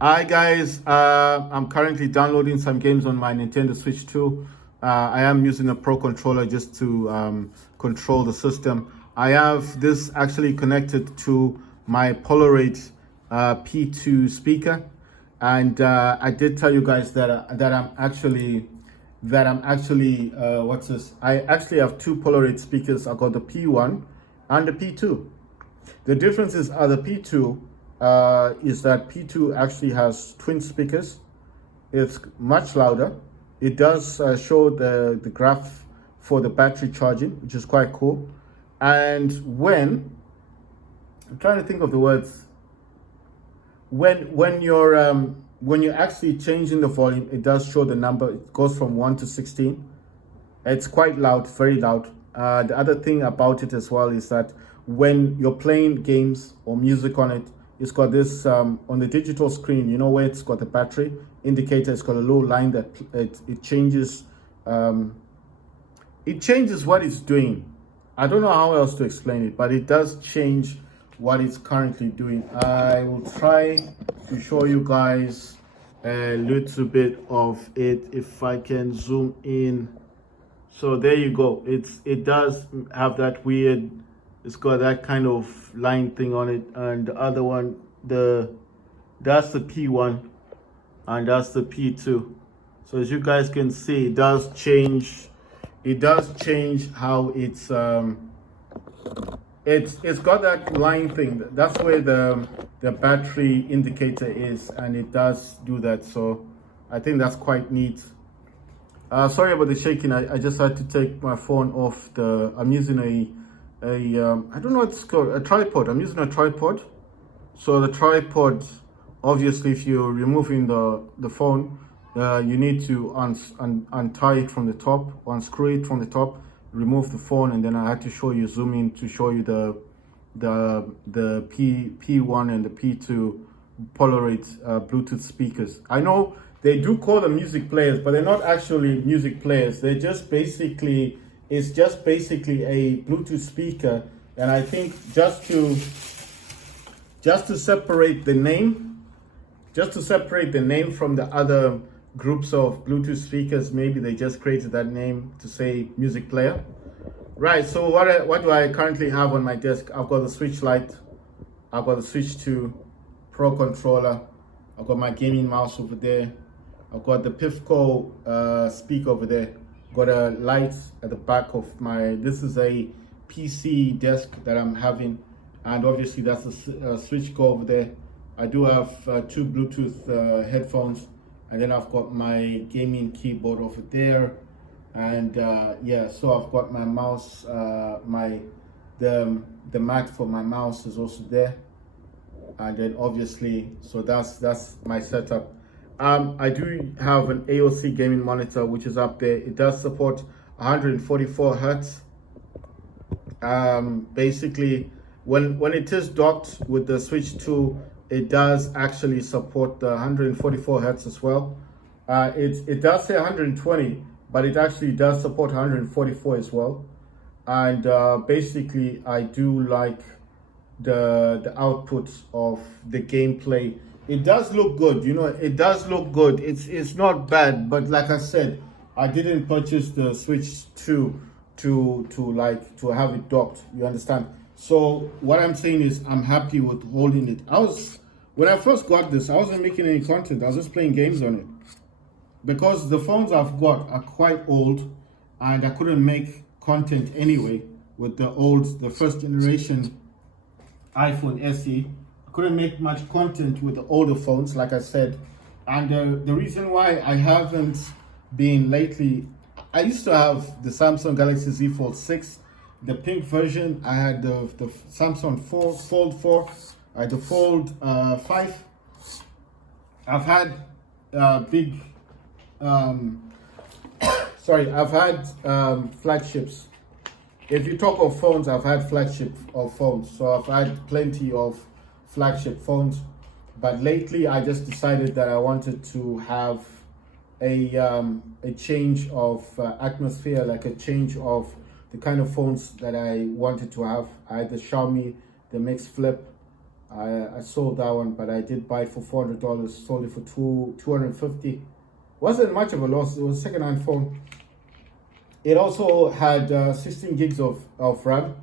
Hi guys, I'm currently downloading some games on my Nintendo Switch 2. I am using a Pro controller just to control the system. I have this actually connected to my Polaroid P2 speaker, and I did tell you guys that I'm actually what's this? I actually have two Polaroid speakers. I got the P1 and the P2. The differences are the P2 is that P2 actually has twin speakers. It's much louder. It does show the graph for the battery charging, which is quite cool. And I'm trying to think of the words, when you're actually changing the volume, it does show the number. It goes from 1 to 16. It's quite loud, very loud. The other thing about it as well is that when you're playing games or music on it, it's got this on the digital screen. You know where it's got the battery indicator. It's got a little line that it changes. It changes what it's doing. I don't know how else to explain it, but it does change what it's currently doing. I will try to show you guys a little bit of it if I can zoom in. So there you go. It does have that weird. It's got that kind of line thing on it, and the other one, that's the P1, and that's the P2. So as you guys can see, it does change. It does change how it's got that line thing. That's where the battery indicator is, and it does do that. So I think that's quite neat. Sorry about the shaking. I just had to take my phone off the. I'm using I don't know what it's called, a tripod. I'm using a tripod. So the tripod, obviously, if you're removing the phone, you need to untie it from the top, unscrew it from the top, remove the phone, and then I had to show you, zoom in to show you the P1 and the P2 Polaroid Bluetooth speakers. I know they do call them music players, but they're not actually music players. They're just basically, it's just basically a Bluetooth speaker. And I think just to separate the name, from the other groups of Bluetooth speakers, maybe they just created that name to say music player. Right, so what do I currently have on my desk? I've got the Switch Lite, I've got the Switch 2 Pro controller, I've got my gaming mouse over there, I've got the Pifco speaker over there, got a light at the back of my, this is a PC desk that I'm having, and obviously that's a Switch Go over there. I do have two Bluetooth headphones, and then I've got my gaming keyboard over there, and yeah, so I've got my mouse, the mat for my mouse is also there, and then obviously, so that's my setup. I do have an AOC gaming monitor which is up there. It does support 144 hertz. Basically, when it is docked with the Switch 2, it does actually support the 144 hertz as well. It does say 120, but it actually does support 144 as well. And basically, I do like the output of the gameplay. It does look good, it does look good. It's not bad, but like I said, I didn't purchase the Switch 2 to have it docked, you understand? So what I'm saying is I'm happy with holding it. When I first got this, I wasn't making any content. I was just playing games on it, because the phones I've got are quite old, and I couldn't make content anyway with the first generation iPhone SE. I couldn't make much content with the older phones, like I said. And the reason why I haven't been lately, I used to have the Samsung Galaxy Z Fold 6, the pink version. I had the Samsung Fold 4, I had the Fold 5. I've had big, I've had flagships. If you talk of phones, I've had flagship of phones. So I've had plenty of flagship phones. But lately, I just decided that I wanted to have a change of atmosphere, like a change of the kind of phones that I wanted to have. I had the Xiaomi, the Mix Flip. I sold that one, but I did buy it for $400. Sold it for 250. Wasn't much of a loss. It was a second-hand phone. It also had 16 gigs of RAM.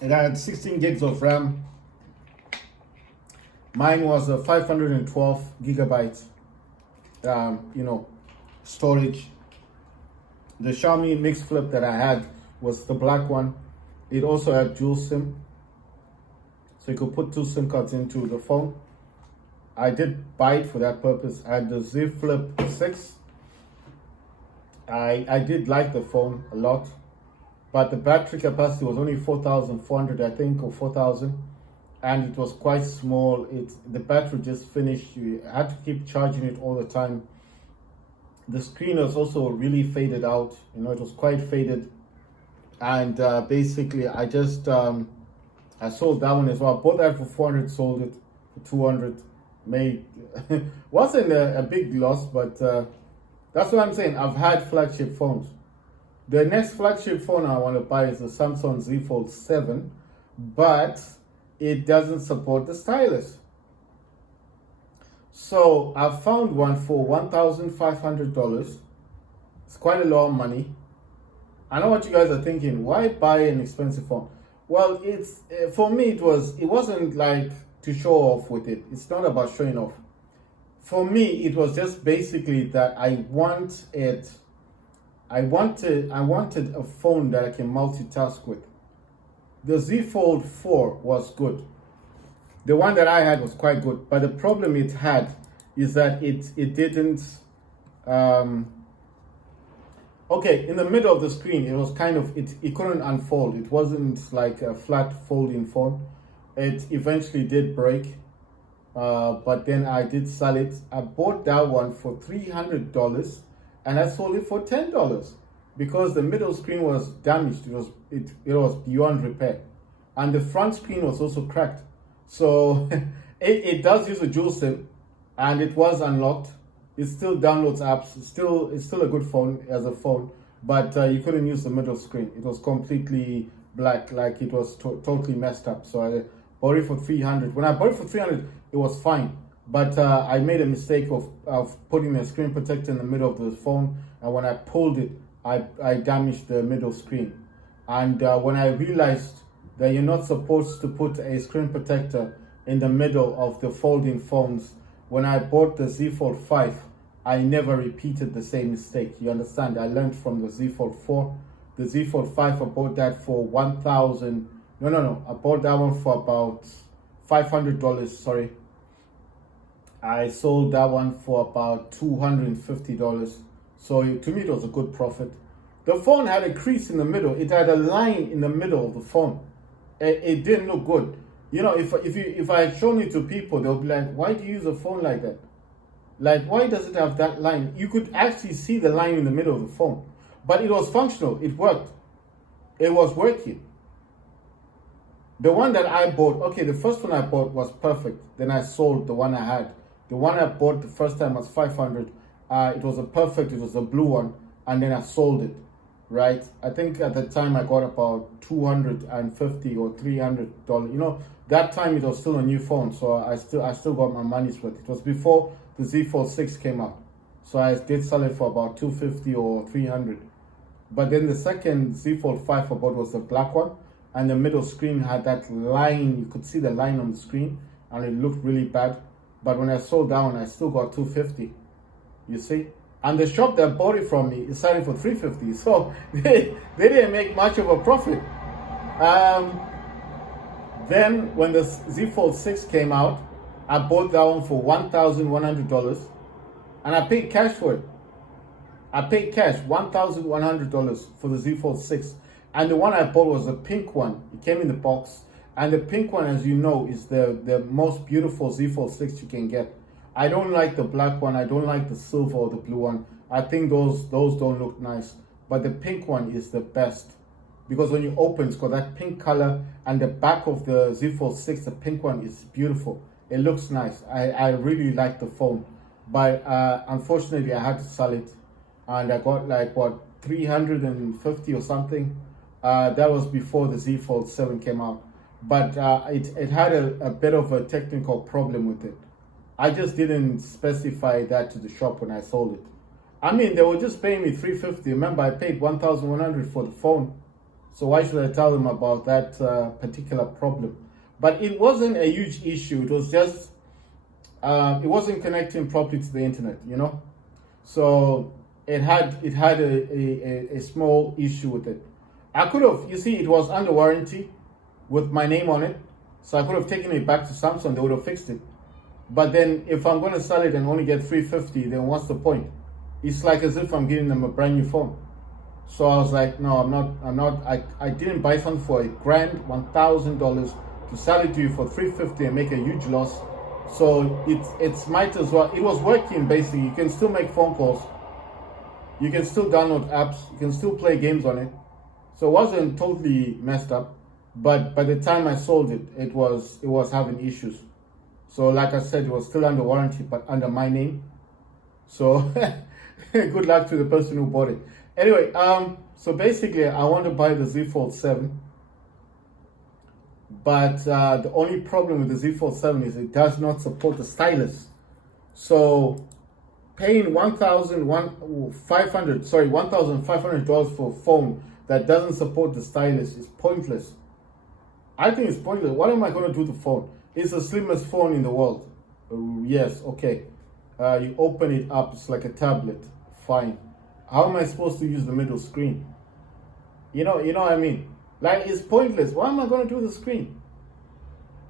It had 16 gigs of RAM. Mine was a 512 gigabytes, storage. The Xiaomi Mix Flip that I had was the black one. It also had dual SIM, so you could put 2 SIM cards into the phone. I did buy it for that purpose. I had the Z Flip 6. I did like the phone a lot, but the battery capacity was only 4,400, I think, or 4,000, and it was quite small. The battery just finished. You had to keep charging it all the time. The screen was also really faded out. It was quite faded, and basically I just I sold that one as well. Bought that for 400, sold it for 200. Made wasn't a big loss, but that's what I'm saying. I've had flagship phones. The next flagship phone I want to buy is the Samsung Z Fold 7, but it doesn't support the stylus. So I found one for $1,500. It's quite a lot of money. I know what you guys are thinking. Why buy an expensive phone? Well, it's for me. It wasn't like to show off with it. It's not about showing off. For me, it was just basically that I wanted a phone that I can multitask with. The Z Fold 4 was good. The one that I had was quite good, but the problem it had is that it didn't. Okay, in the middle of the screen, it was kind of it couldn't unfold. It wasn't like a flat folding phone. It eventually did break, but then I did sell it. I bought that one for $300, and I sold it for $10 because the middle screen was damaged. It was beyond repair, and the front screen was also cracked. So it does use a dual SIM, and it was unlocked. It still downloads apps. It's still a good phone as a phone, but you couldn't use the middle screen. It was completely black, like it was totally messed up. So I bought it for 300. When I bought it for 300, it was fine, but I made a mistake of putting a screen protector in the middle of the phone, and when I pulled it, I damaged the middle screen. And when I realized that you're not supposed to put a screen protector in the middle of the folding phones, when I bought the Z Fold 5, I never repeated the same mistake. You understand? I learned from the Z Fold 4. The Z Fold 5, I bought that for 1,000. No. I bought that one for about $500. Sorry. I sold that one for about $250. So to me, it was a good profit. The phone had a crease in the middle. It had a line in the middle of the phone. It didn't look good. If I had shown it to people, they'll be like, "Why do you use a phone like that? Like, why does it have that line?" You could actually see the line in the middle of the phone, but it was functional. It worked. It was working. The one that I bought, okay, the first one I bought was perfect. Then I sold the one I had. The one I bought the first time was 500. It was it was a blue one, and then I sold it. Right? I think at the time I got about $250 or $300. That time it was still a new phone, so I still got my money's worth. It was before the Z Fold 6 came out, so I did sell it for about $250 or $300. But then the second Z Fold 5 I bought was the black one, and the middle screen had that line. You could see the line on the screen, and it looked really bad. But when I sold that one, I still got $250. You see? And the shop that bought it from me is selling for $350. So they didn't make much of a profit. Then when the Z Fold 6 came out, I bought that one for $1,100, and I paid cash for it. I paid cash, $1,100 for the Z Fold 6. And the one I bought was a pink one. It came in the box. And the pink one, as you know, is the most beautiful Z Fold 6 you can get. I don't like the black one. I don't like the silver or the blue one. I think those don't look nice. But the pink one is the best, because when you open, it's got that pink color, and the back of the Z Fold 6, the pink one, is beautiful. It looks nice. I really like the phone, but unfortunately I had to sell it, and I got like what, 350 or something. That was before the Z Fold 7 came out. But it had a bit of a technical problem with it. I just didn't specify that to the shop when I sold it. I mean, they were just paying me 350. Remember, I paid 1,100 for the phone. So why should I tell them about that particular problem? But it wasn't a huge issue. It was just, it wasn't connecting properly to the internet, you know? So it had a small issue with it. I could have, you see, it was under warranty with my name on it. So I could have taken it back to Samsung, they would have fixed it. But then if I'm going to sell it and only get 350, then what's the point? It's like as if I'm giving them a brand new phone. So I was like, no, I didn't buy something for $1,000 to sell it to you for 350 and make a huge loss. So it's might as well, it was working basically. You can still make phone calls. You can still download apps. You can still play games on it. So it wasn't totally messed up. But by the time I sold it, it was having issues. So like I said, it was still under warranty, but under my name. So good luck to the person who bought it. Anyway, so basically I want to buy the Z Fold 7. But the only problem with the Z Fold 7 is it does not support the stylus. So paying $1,500 for a phone that doesn't support the stylus is pointless. I think it's pointless. What am I going to do to the phone? It's the slimmest phone in the world. Yes, okay. You open it up, it's like a tablet. Fine. How am I supposed to use the middle screen? You know what I mean? Like, it's pointless. Why am I going to do the screen?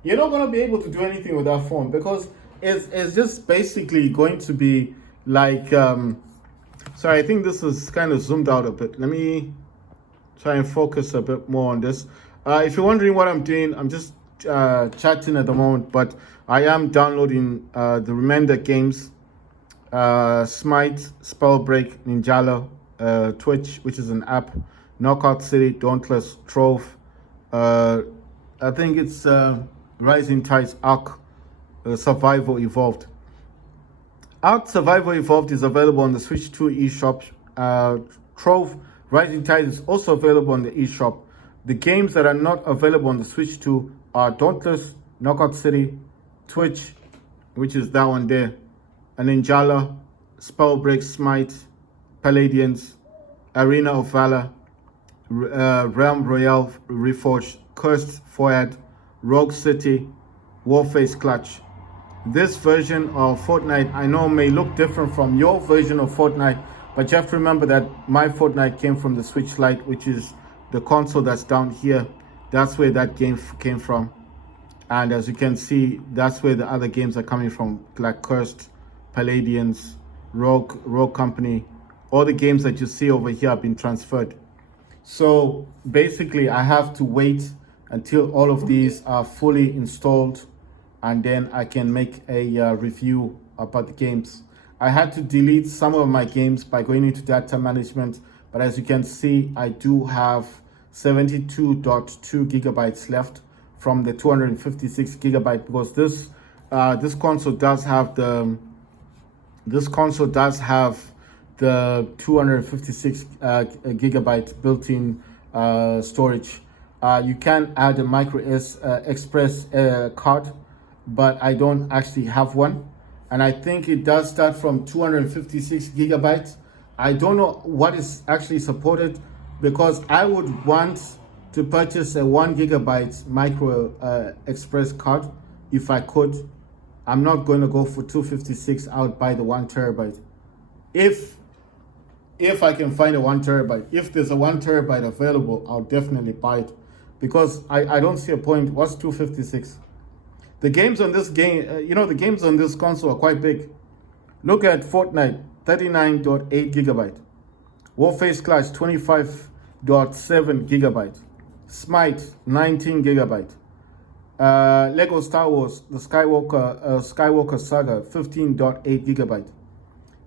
You're not going to be able to do anything with that phone because it's just basically going to be like, sorry, I think this is kind of zoomed out a bit. Let me try and focus a bit more on this. If you're wondering what I'm doing, I'm just chatting at the moment, but I am downloading the remainder games, Smite, Spellbreak, Ninjala, Twitch, which is an app, Knockout City, Dauntless, Trove. I think it's Rising Tides, Ark, Survival Evolved. Ark Survival Evolved is available on the Switch 2 eShop. Trove, Rising Tides is also available on the eShop. The games that are not available on the Switch 2 are Dauntless, Knockout City, Twitch, which is that one there, and Ninjala, Spellbreak, Smite, Palladians, Arena of Valor, Realm Royale Reforged, Cursed Forehead, Rogue City, Warface Clutch. This version of Fortnite I know may look different from your version of Fortnite, but you have to remember that my Fortnite came from the Switch Lite, which is the console that's down here. That's where that game came from. And as you can see, that's where the other games are coming from, like Cursed, Palladians, Rogue Company. All the games that you see over here have been transferred. So basically, I have to wait until all of these are fully installed, and then I can make a review about the games. I had to delete some of my games by going into data management, but as you can see, I do have 72.2 gigabytes left from the 256 gigabyte, because this console does have the 256 gigabyte built-in storage. You can add a micro express card, but I don't actually have one, and I think it does start from 256 gigabytes. I don't know what is actually supported, because I would want to purchase a 1 gigabyte micro express card if I could. I'm not going to go for 256. I would buy the 1 terabyte. If I can find a 1 terabyte, if there's a 1 terabyte available, I'll definitely buy it, because I don't see a point. What's 256? The games on this game, the games on this console are quite big. Look at Fortnite, 39.8 gigabyte. Warface Clutch, 25.7 gigabyte. Smite, 19 gigabyte. Lego Star Wars, the Skywalker Saga, 15.8 gigabyte.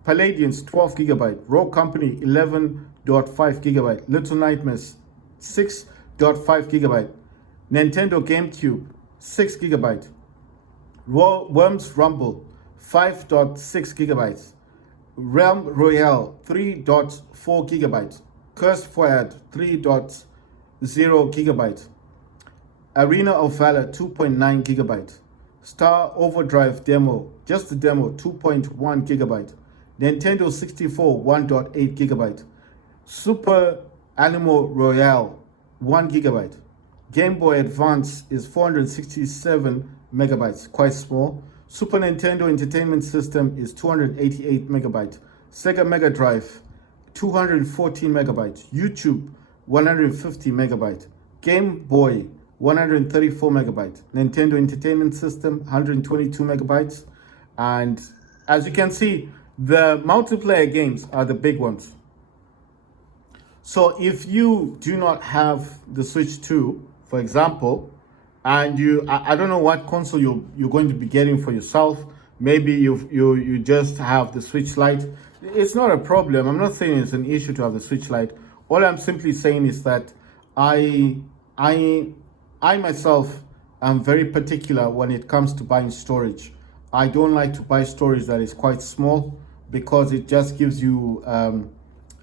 Palladians, 12 gigabyte. Rogue Company, 11.5 gigabyte. Little Nightmares, 6.5 gigabyte. Nintendo GameCube, 6 gigabyte. Worms Rumble, 5.6 gigabytes. Realm Royale, 3.4 gigabytes. Curse Fire 3.0 gigabyte. Arena of Valor 2.9 gigabyte. Star Overdrive demo, just the demo, 2.1 gigabyte. Nintendo 64 1.8 gigabyte. Super Animal Royale 1 gigabyte. Game Boy Advance is 467 megabytes, quite small. Super Nintendo Entertainment System is 288 megabytes. Sega Mega Drive 214 megabytes. YouTube 150 megabytes. Game Boy 134 megabytes. Nintendo Entertainment System 122 megabytes. And as you can see, the multiplayer games are the big ones. So if you do not have the Switch 2, for example, and I don't know what console you're going to be getting for yourself. Maybe you just have the Switch Lite. It's not a problem. I'm not saying it's an issue to have the Switch Lite. All I'm simply saying is that I myself am very particular when it comes to buying storage. I don't like to buy storage that is quite small, because it just gives you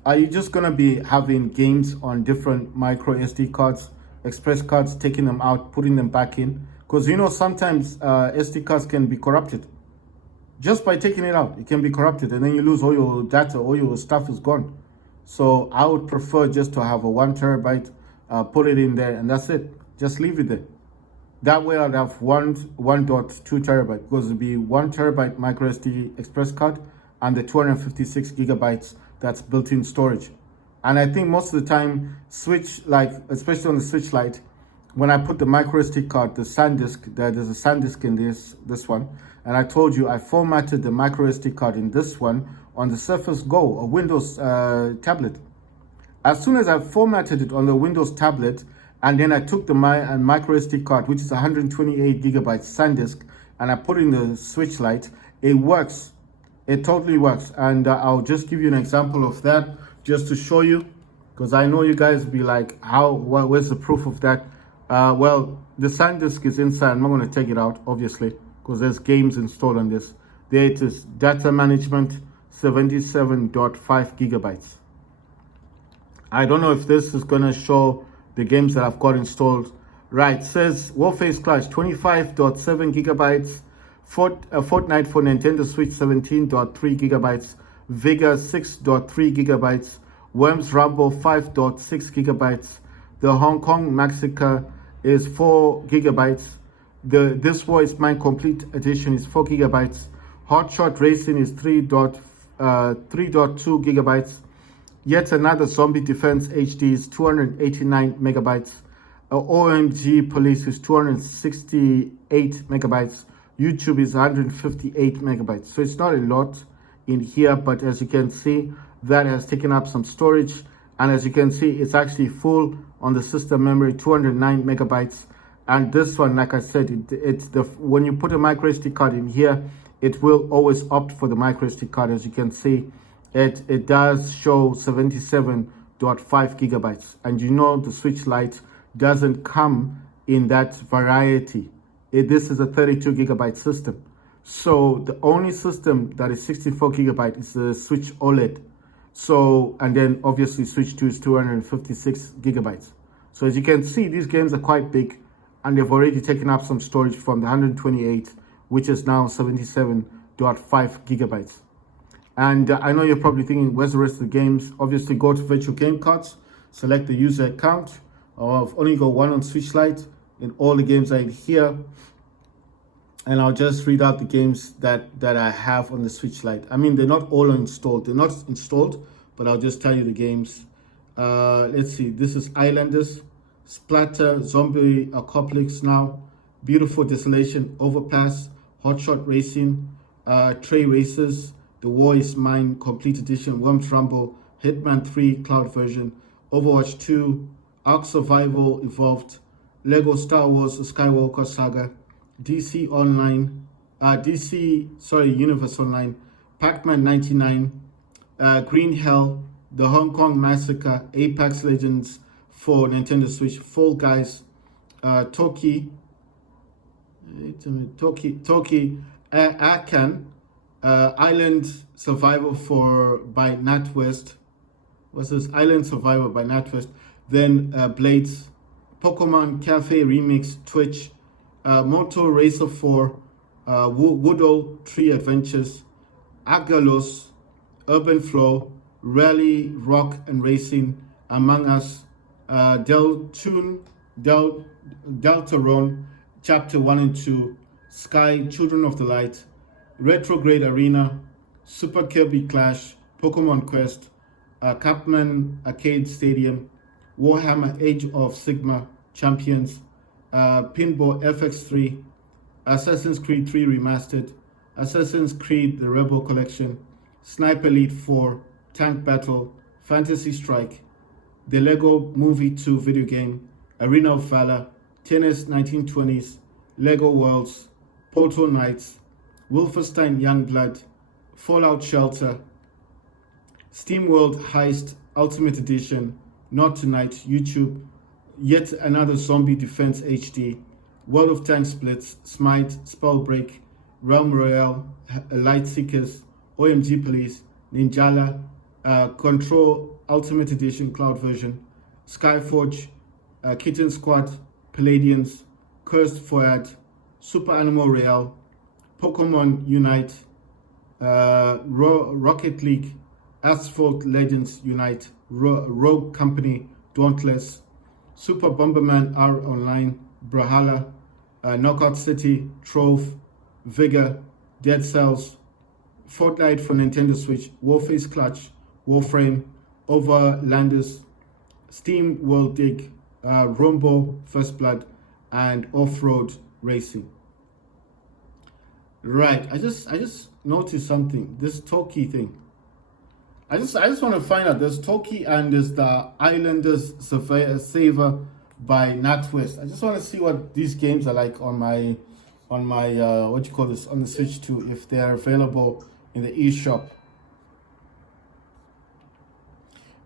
are you just gonna be having games on different micro SD cards, express cards, taking them out, putting them back in? Because sometimes SD cards can be corrupted. Just by taking it out, it can be corrupted, and then you lose all your data, all your stuff is gone. So I would prefer just to have a 1 terabyte, put it in there, and that's it. Just leave it there. That way I'd have 1.2 terabyte, because it'd be 1 terabyte micro SD express card and the 256 gigabytes that's built-in storage. And I think most of the time, Switch, like especially on the Switch Lite, when I put the micro SD card, the SanDisk, there's a SanDisk in this one, and I told you I formatted the micro SD card in this one on the Surface Go, a Windows tablet. As soon as I formatted it on the Windows tablet, and then I took the micro SD card, which is 128 gigabytes SanDisk, and I put it in the Switch Lite, it works. It totally works. And I'll just give you an example of that just to show you, because I know you guys will be like, where's the proof of that? Well, the SanDisk is inside. I'm not going to take it out, obviously, because there's games installed on this. There it is, data management, 77.5 gigabytes. I don't know if this is going to show the games that I've got installed. Right, it says Warface Clash 25.7 gigabytes, Fortnite for Nintendo Switch 17.3 gigabytes, Vigor 6.3 gigabytes, Worms Rumble 5.6 gigabytes, the Hong Kong Massacre is 4 gigabytes, the This War is Mine Complete Edition is 4 gigabytes, Hotshot Racing is 3.2 gigabytes, yet another Zombie Defense HD is 289 megabytes, OMG Police is 268 megabytes, YouTube is 158 megabytes. So it's not a lot in here, but as you can see, that has taken up some storage. And as you can see, it's actually full on the system memory, 209 megabytes. And this one, like I said, it's when you put a micro SD card in here, it will always opt for the micro SD card. As you can see, it does show 77.5 gigabytes. And the Switch Lite doesn't come in that variety. This is a 32 gigabyte system. So the only system that is 64 gigabyte is the Switch OLED. So, and then obviously Switch 2 is 256 gigabytes. So as you can see, these games are quite big, and they've already taken up some storage from the 128, which is now 77.5 gigabytes. And I know you're probably thinking, where's the rest of the games? Obviously go to virtual game cards, select the user account. I've only got one on Switch Lite, and all the games are in here. And I'll just read out the games that I have on the Switch Lite. I mean, they're not all installed. They're not installed, but I'll just tell you the games. Let's see. This is Islanders, Splatter, Zombie Apocalypse Now, Beautiful Desolation, Overpass, Hotshot Racing, Tray Racers, The War is Mine Complete Edition, Worms Rumble, Hitman 3 Cloud Version, Overwatch 2, Ark Survival Evolved, Lego Star Wars The Skywalker Saga, DC Universe Online, Pac-Man 99, Green Hell, The Hong Kong Massacre, Apex Legends for Nintendo Switch, Fall Guys, Toki, Akan, Island Survival by NatWest, what's this? Island Survivor by NatWest. Then Blades, Pokemon Cafe Remix, Twitch, Moto Racer 4, Woodall Tree Adventures, Agalos, Urban Flow, Rally, Rock and Racing, Among Us, Deltarune, Chapter 1 and 2, Sky, Children of the Light, Retrograde Arena, Super Kirby Clash, Pokemon Quest, Capman Arcade Stadium, Warhammer Age of Sigma Champions, Pinball FX3, Assassin's Creed 3 Remastered, Assassin's Creed The Rebel Collection, Sniper Elite 4, Tank Battle, Fantasy Strike, the Lego Movie 2 video game, Arena of Valor, Tennis 1920s, Lego Worlds, Portal Knights, Wolfenstein Youngblood, Fallout Shelter, SteamWorld Heist Ultimate Edition, Not Tonight, YouTube, Yet Another Zombie Defense HD, World of Tanks Splits, Smite, Spellbreak, Realm Royale, Light Seekers, OMG Police, Ninjala, Control Ultimate Edition Cloud version, Skyforge, Kitten Squad, Palladians, Cursed Foyard, Super Animal Royale, Pokemon Unite, Rocket League, Asphalt Legends Unite, Rogue Company, Dauntless, Super Bomberman R Online, Brawlhalla, Knockout City, Trove, Vigor, Dead Cells, Fortnite for Nintendo Switch, Warface Clutch, Warframe, Overlanders, Steam World Dig, Rombo, First Blood, and Off-Road Racing. Right, I just noticed something. This Toki thing. I just want to find out. There's Toki and there's the Islanders Saver by NatWest. I just want to see what these games are like on my what you call this, on the Switch 2, if they are available in the eShop.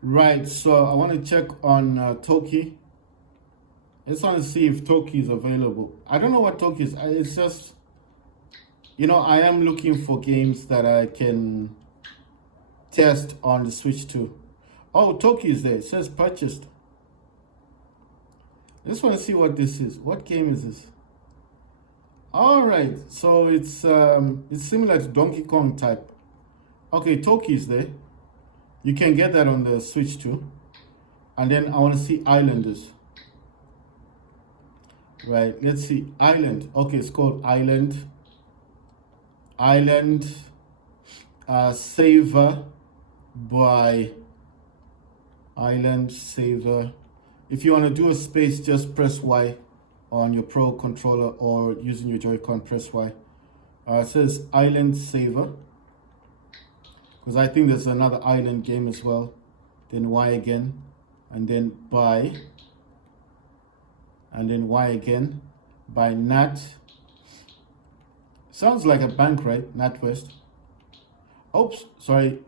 Right, so I want to check on Toki. I just want to see if Toki is available. I don't know what Toki is. It's just, you know, I am looking for games that I can test on the Switch 2. Oh, Toki is there. It says purchased. I just want to see what this is. What game is this? All right, so it's similar to Donkey Kong type. Okay, Toki is there. You can get that on the Switch 2. And then I want to see Islanders. Right, let's see. Island. Okay, it's called Island. Island Saver by Island Saver. If you want to do a space, just press Y on your Pro controller, or using your Joy-Con, press Y. It says Island Saver, because I think there's another island game as well. Then Y again, and then by, and then Y again, by Nat. Sounds like a bank, right? NatWest. Oops, sorry.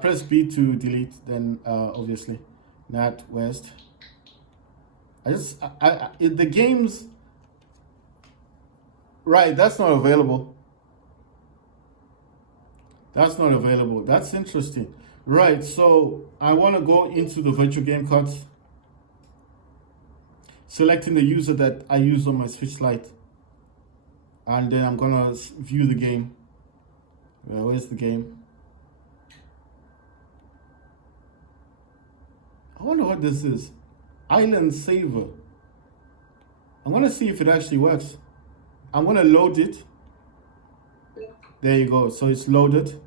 Press B to delete, then obviously NatWest. The games, right, that's not available. That's not available. That's interesting. Right, so I want to go into the virtual game cards, selecting the user that I use on my Switch Lite, and then I'm gonna view the game. Where's the game? I wonder what this is. Island Saver. I'm gonna see if it actually works. I'm gonna load it. There you go. So it's loaded.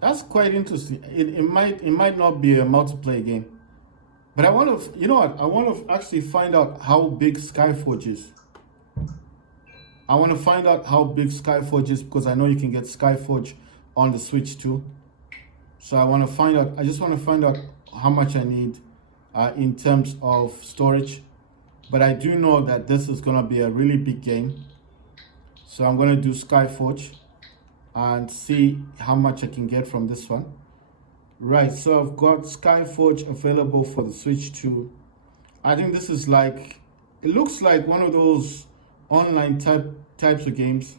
That's quite interesting. It might not be a multiplayer game, but I want to, you know what? I want to actually find out how big Skyforge is. I want to find out how big Skyforge is, because I know you can get Skyforge on the Switch too. So I want to find out. I just want to find out how much I need in terms of storage. But I do know that this is going to be a really big game. So I'm going to do Skyforge and see how much I can get from this one. Right, so I've got Skyforge available for the Switch 2. I think this is like, it looks like one of those online types of games.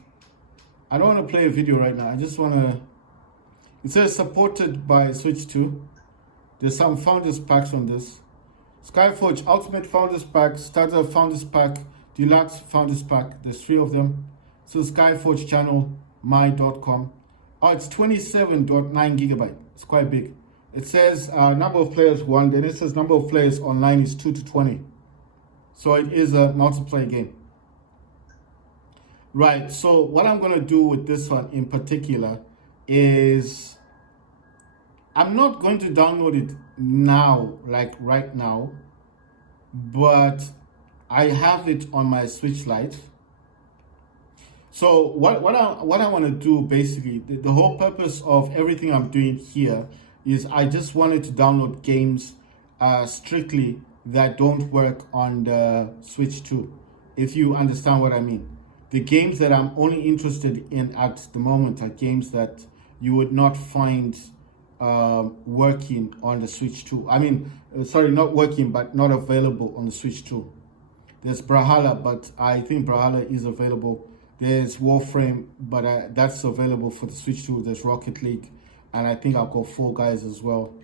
I don't want to play a video right now. I just want to, it says supported by Switch 2. There's some Founders Packs on this. Skyforge Ultimate Founders Pack, Starter Founders Pack, Deluxe Founders Pack. There's 3 of them. So Skyforge channel, my.com. Oh, it's 27.9 gigabyte. It's quite big. It says number of players 1, then it says number of players online is 2 to 20. So it is a multiplayer game. Right, so what I'm going to do with this one in particular is I'm not going to download it now, like right now, but I have it on my Switch Lite. So what I want to do basically, the whole purpose of everything I'm doing here is I just wanted to download games strictly that don't work on the Switch 2, if you understand what I mean. The games that I'm only interested in at the moment are games that you would not find working on the Switch 2. I mean, sorry, not working, but not available on the Switch 2. There's Brawlhalla, but I think Brawlhalla is available. There's Warframe, but that's available for the Switch 2. There's Rocket League, and I think I've got Fall Guys as well.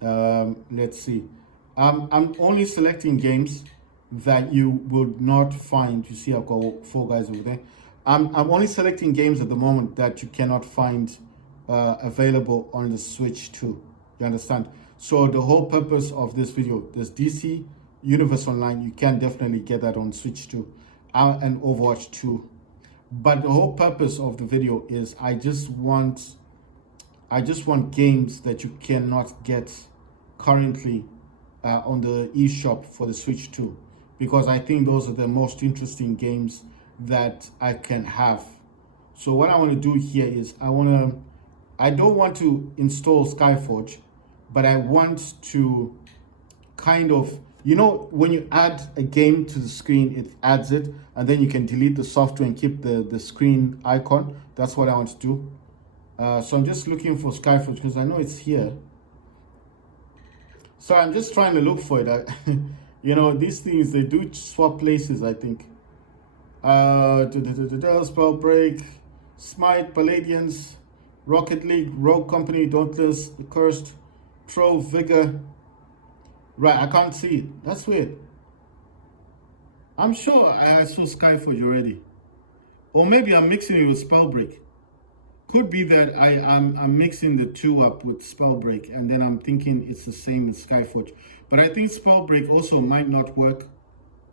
Let's see. I'm only selecting games that you would not find. You see, I've got Fall Guys over there. I'm only selecting games at the moment that you cannot find available on the Switch 2. You understand? So the whole purpose of this video, there's DC Universe Online. You can definitely get that on Switch 2 and Overwatch 2. But the whole purpose of the video is I just want games that you cannot get currently on the eShop for the Switch 2, because I think those are the most interesting games that I can have. So what I want to do here is I don't want to install Skyforge, but I want to kind of, you know, when you add a game to the screen, it adds it, and then you can delete the software and keep the screen icon. That's what I want to do. So I'm just looking for Skyforge because I know it's here. So I'm just trying to look for it. You know, these things, they do swap places, I think. Spellbreak, Smite, Palladians, Rocket League, Rogue Company, Dauntless, The Cursed, Trove, Vigor. Right, I can't see it. That's weird. I'm sure I saw Skyforge already. Or maybe I'm mixing it with Spellbreak. Could be that I'm mixing the two up with Spellbreak, and then I'm thinking it's the same as Skyforge. But I think Spellbreak also might not work,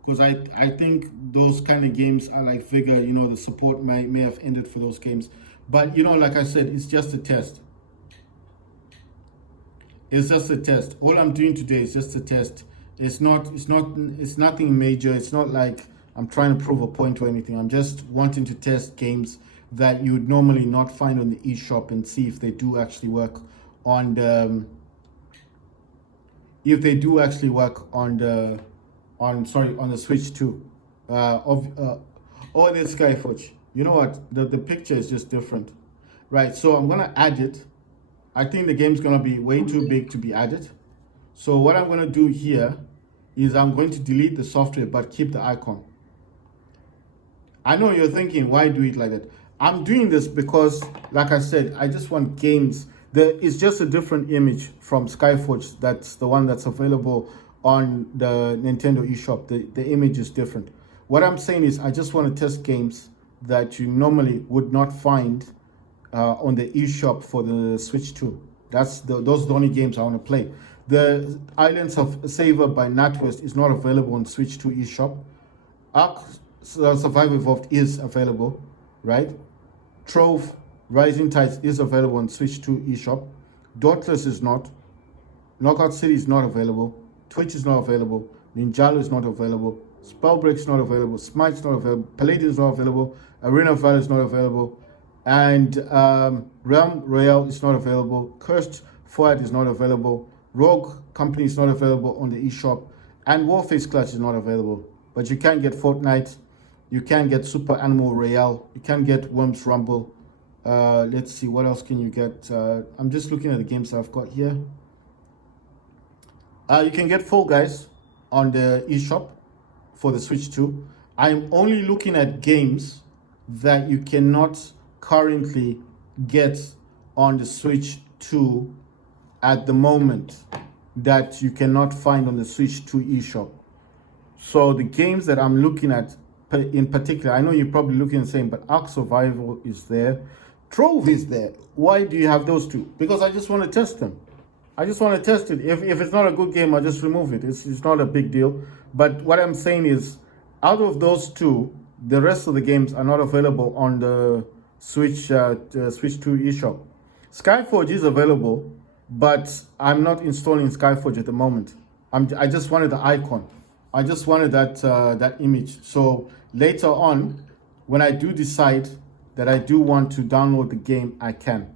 because I think those kind of games are like Vigor, you know, the support may have ended for those games. But, you know, like I said, it's just a test. It's just a test. All I'm doing today is just a test. It's nothing major. It's not like I'm trying to prove a point or anything. I'm just wanting to test games that you would normally not find on the eShop and see if they do actually work on the on the Switch 2. Oh, there's Skyforge. You know what? The picture is just different. Right, so I'm gonna add it. I think the game's gonna be way too big to be added. So what I'm gonna do here is I'm going to delete the software but keep the icon. I know you're thinking, why do it like that? I'm doing this because, like I said, I just want games. It's just a different image from Skyforge. That's the one that's available on the Nintendo eShop. The image is different. What I'm saying is I just want to test games that you normally would not find on the eShop for the Switch 2. Those are the only games I want to play. The Islands of Savor by NatWest is not available on Switch 2 eShop. Ark Survival Evolved is available, right? Trove Rising Tides is available on Switch 2 eShop. Dauntless is not. Knockout City is not available. Twitch is not available. Ninjala is not available. Spellbreak is not available. Smite is not available. Palladium is not available. Arena of Valor is not available. And Realm Royale is not available. Cursed Forward is not available. Rogue Company is not available on the eShop. And Warface Clutch is not available. But you can get Fortnite. You can get Super Animal Royale. You can get Worms Rumble. Let's see, what else can you get? I'm just looking at the games I've got here. You can get Fall Guys on the eShop for the Switch 2. I'm only looking at games that you cannot currently get on the Switch 2 at the moment that you cannot find on the Switch 2 eShop. So the games that I'm looking at in particular, I know you're probably looking and saying, but Ark Survival is there, Trove is there. Why do you have those two? Because I just want to test them. I just want to test it. If it's not a good game, I'll just remove it. It's not a big deal. But what I'm saying is, out of those two, the rest of the games are not available on the Switch 2 eShop. Skyforge is available, but I'm not installing Skyforge at the moment. I just wanted the icon. I just wanted that image. So later on, when I do decide that I do want to download the game, I can.